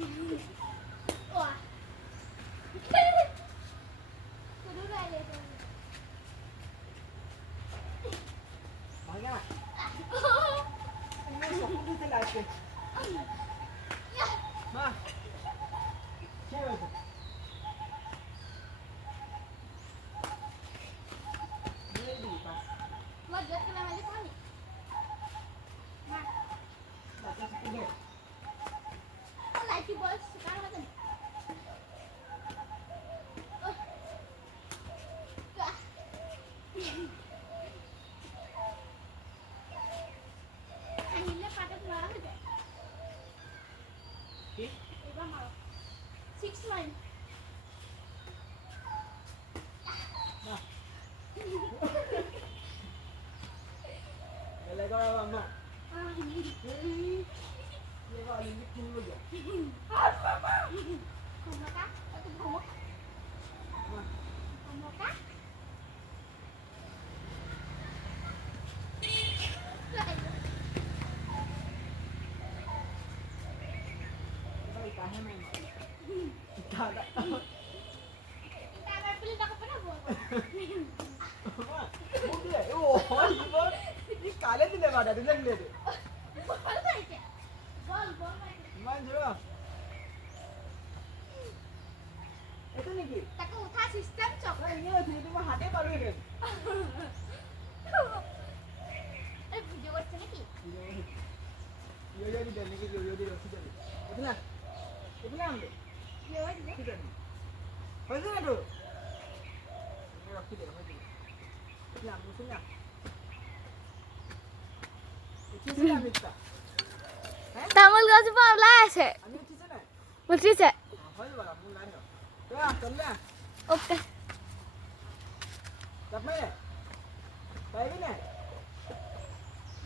Wah. Kudu raya tu. Banyak. Ini sokong tu lagi. Ma. Siapa tu? Ini di pas. Wajah kena lagi panik. Mak, Baca sepuluh. lagi bos sekarang macam. Oh. Gah. Anginnya padat banget ya. Iba malah. 6 line. Ma. Kalau kau apa mak? Ah, Dia kau ini pun je. kamu kah? Aku kamu. Ma. Kamu kah? Kita ikan mana mak? Kita tak. Kita akan beli tak pernah buat. Ma. Muda. Oh, ibu. Ini kalian tidak ada di dalam dia. Bol baik ya? Bol baik. Manjur. Itu ni ki. Tak utah sistem cok. Nah, ini lah tu mah hati baru ini. Video buat sini ki. Yo di dalam ni yo di dalam sudah. Itu lah. Itu lah ambil. Video buat sini. Sudah. Pasal tu. Ini rakit dia macam ni. Ya, musuhnya. Itu sih ambil tak. তামোল গাছ পৰা ওলাই আছে আমি উঠিছে নাই? উঠিছে হয় বাৰু মোৰ নাই ন। কোৱা চললে। ওকে যাবনে? পাৰিবি নাই?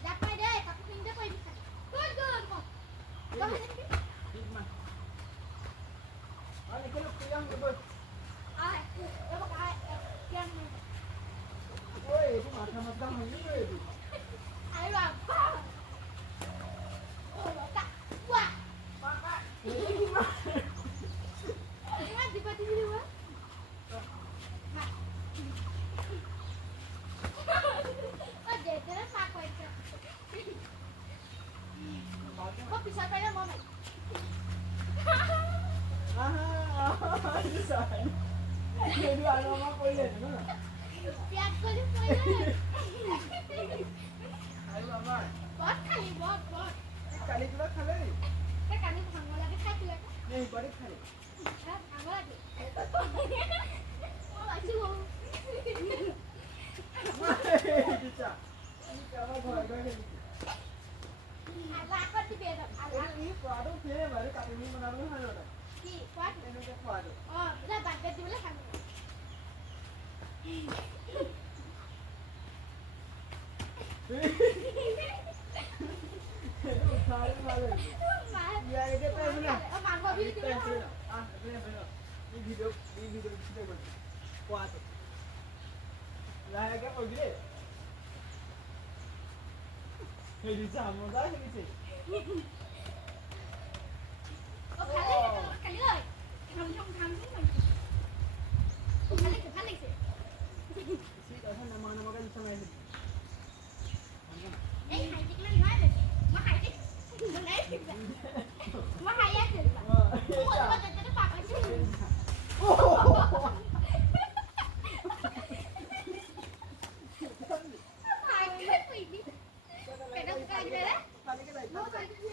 যাপাই দেই কাপোৰ পিন্ধি কৰিবি গুড ঠিক মা। আৰু নিকলো কিয়ং দিব। আই এবাৰ আই কেন ঐ এইটো মাথা মাথা হয়নি ঐ এইটো। আই বাবা ও লকা ওয়া পাপা এইটো কি মা? ইমান দিবা দিবি ওয়া ও দেদে পাক হইছে ও পিছা পাইলে মমে itu salah. Itu agama koyen, mana? পিয়াজ কৰি পইলে Ayo mama. বট খালি বট Kali juga khale ni. তে কানি ভাঙ লাগে খাইছিলে Ni bari khale. ভাঙ লাগে ও আইছো Bisa. Ini kamu bhai ni. আলা কত দিবে আলা Ini kuado ke baru kali ni menalu halo dah. কি কোয়াট Ini ke kuado. ও এটা বাগে দিবলে খাম Itu khale khale. মা Ya ini tu mana? ও মাংস বিল দিবলে Ah, benar. Ini video kita buat. Kuado. Lah ya kau gile. Hei sama dah ni sih. ও খালি খালি ơi thăm thế mình ও খালি Si dah sana nama kan sama ni. ấy hay chị lên nói rồi mà hay đi mình ấy mà hay á thì ủa nó cho nó phạt chứ hay cái gì đi cái đâu cái gì đấy nó phải cái gì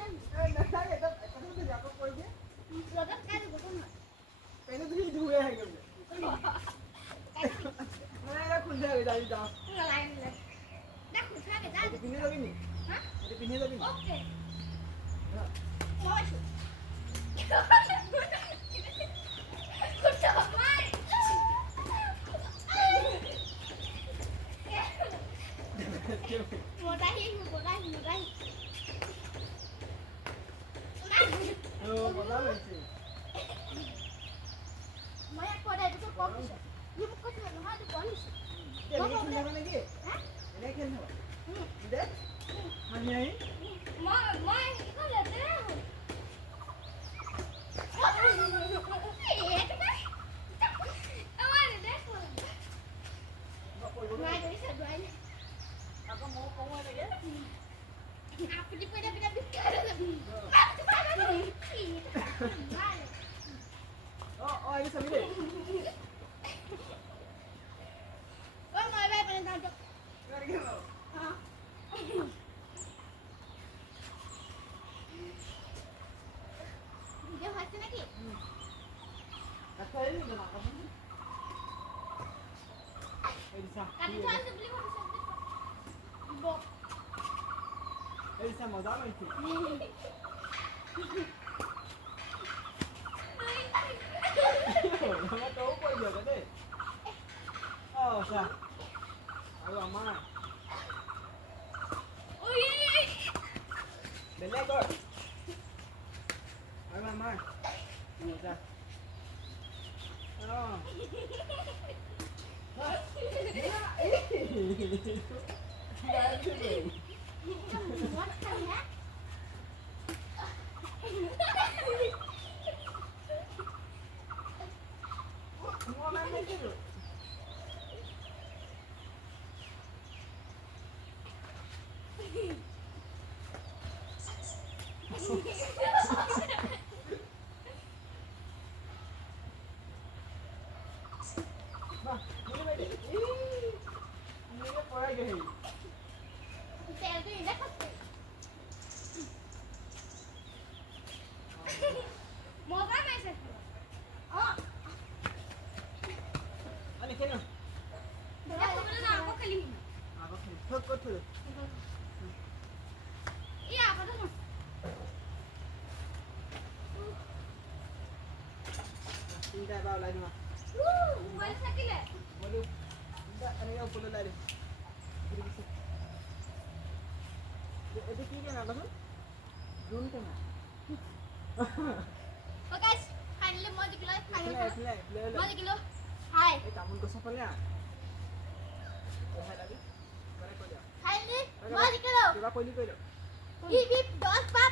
rồi đất cái của con Kayaknya tuh hidup ya gitu. Mana ya kun dari dari dah. là lại là đất của cha người ta Ada pindah lagi nih. hả Ada pindah lagi nih. ok Ôi con sợ mai một đây Oh, mana lagi? mấy anh qua đây tôi có nhưng mà có chuyện là hai đứa có gì Ini pindah lagi. hả Ini kan apa? Tidak? Hanya ini? mai có là thế নেকি? Kata ini udah makan ini. Elisa. কাটি থোৱা আছে বুলি ভাবিছা যে। দিব। Elisa মজা মাৰিছে। Nó trốn bao giờ cái đi. Sao? Ở mà. Ui. Đến đây coi. Ở mà. Ngồi ra. Đó. What kind of Ngon lắm đấy chứ. Ba, ini lagi. Ini apa lagi? Tèo cái gì đấy không? Một cái này sẽ. Ani kena. Ya aku benar aku kali ini. Apa? Thot kot thot. Iya apa tuh? Ini dah bawa lagi mah. Mana sakit le? Waduh. Enggak, ada yang perlu lari. Ini bisa. Itu kiri nak apa? Drone kan? Oh guys, finally mau dikilo, finally Play. mau dikilo. Hai, Kamu kau siapa ni? Hai lagi. Mana kau dia? finally mau dikilo. Coba kau ni kau dia. Bip bip, dos pap.